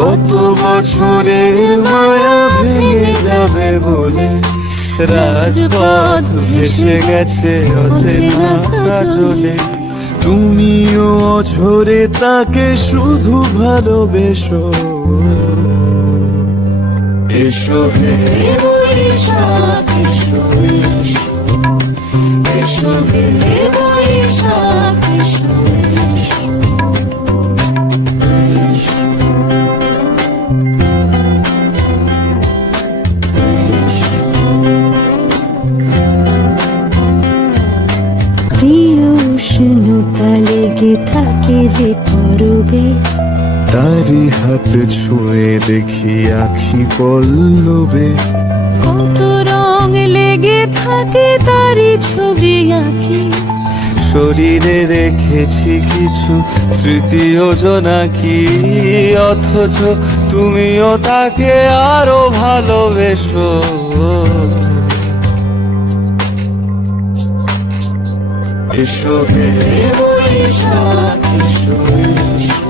গত বছরে মায়া ভেঙে যাবে বলে রাজপথ ভেসে গেছে অচেনা কাজলে। তুমিও অঝরে তাকে শুধু ভালোবেসো। এসো হে। এসো এসো এসো হে। লেগে থাকে যে পরবে। তারি হাত ছুঁয়ে দেখি আখি পল্লবে। কত রং লেগে থাকে তারই ছবি আঁকি। শরীরে রেখেছি কিছু স্মৃতি যোজনা কি অথচ তুমিও তাকে আরও ভালোবেসো। এসো হে এসো এসো।